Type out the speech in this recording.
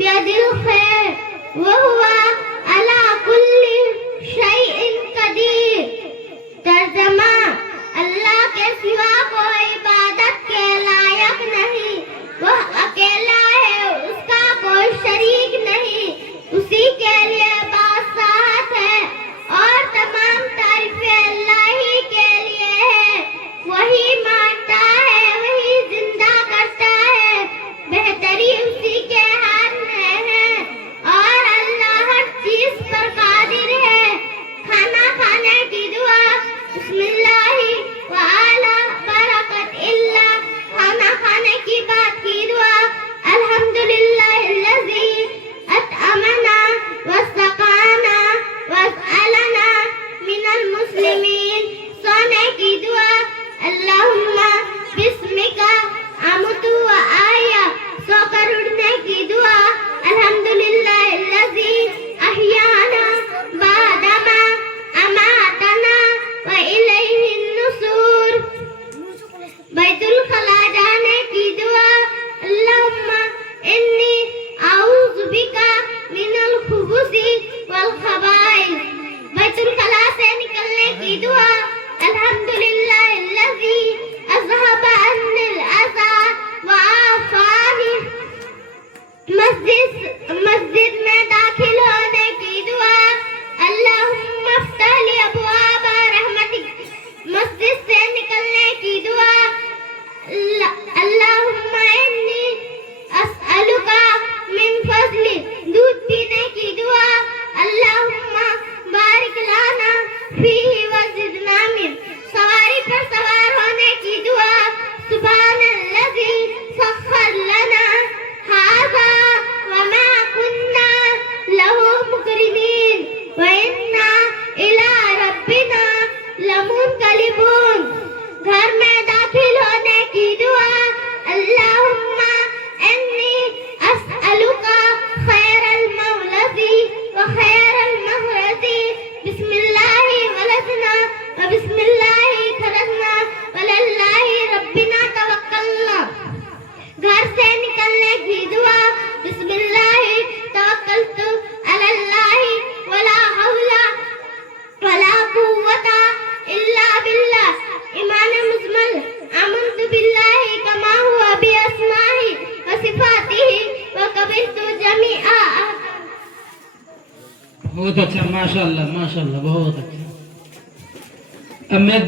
بيد الخير وهو على كل شيء قدير. ترجمہ: اللہ کے سوا کوئی عبادت کے لائق نہیں، وہ اکیلا ہے، اس کا کوئی شریک نہیں، اسی کے لیے بادشاہت ہے اور تمام تعریفیں اللہ ہی کے لیے ہے. وہی مارتا ہے، وہی زندہ کرتا ہے، بہتری اسی کے ہاتھ میں ہے اور اللہ ہر چیز پر قادر ہے. کھانا کھانے کی دعا: بسم اللہ وعلی برکت اللہ. کھانا کھانے کی بات کی دعا: الحمدللہ الذی اطعمنا وسقانا وجعلنا من المسلمین. سونے کی دعا: اللہم بسمک امت و آیا. سو کر اٹھنے کی دعا: الحمدللہ الذی احیانا بعدما اماتنا وإلیہ النشور. بیت الخلاء جانے کی دعا: اللہم انی اعوذ بک من الخبث والخبائث. بیت الخلاء سے نکلنے کی دعا: الحمدللہ الذی اذھب عنی الاذی وعافانی. مسجد میں داخل ہونے کی دعا: اللہم افتح لی ابواب رحمتک. مسجد سے نکلنے کی دعا: اللہم انی اسألک من فضلک. دودھ پینے کی دعا: اللہم بارک لنا فیہ وزدنا من. سواری پر سوار ہونے کی دعا: سبحان الذی سخر لنا ھذا وما کنا لہ مقرنین وإنا الی ربنا لمنقلبون. گھر میں داخل ہونے کی دعا: اللہم انی اسألک خیر المولد وخیر المخرج. بسم اللہ ولدنا وبسم اللہ خرجنا وللہ ربنا توکلنا. گھر سے نکلنے کی دعا: بسم اللہ توکلت علی اللہ ولا حول ولا قوة الا باللہ. ایمان مجمل: آمنت باللہ کما ہوا باسمائہ وصفاتہ وقبلت جمیع. بہت اچھا، ماشاءاللہ ماشاءاللہ، بہت اچھا. اب میں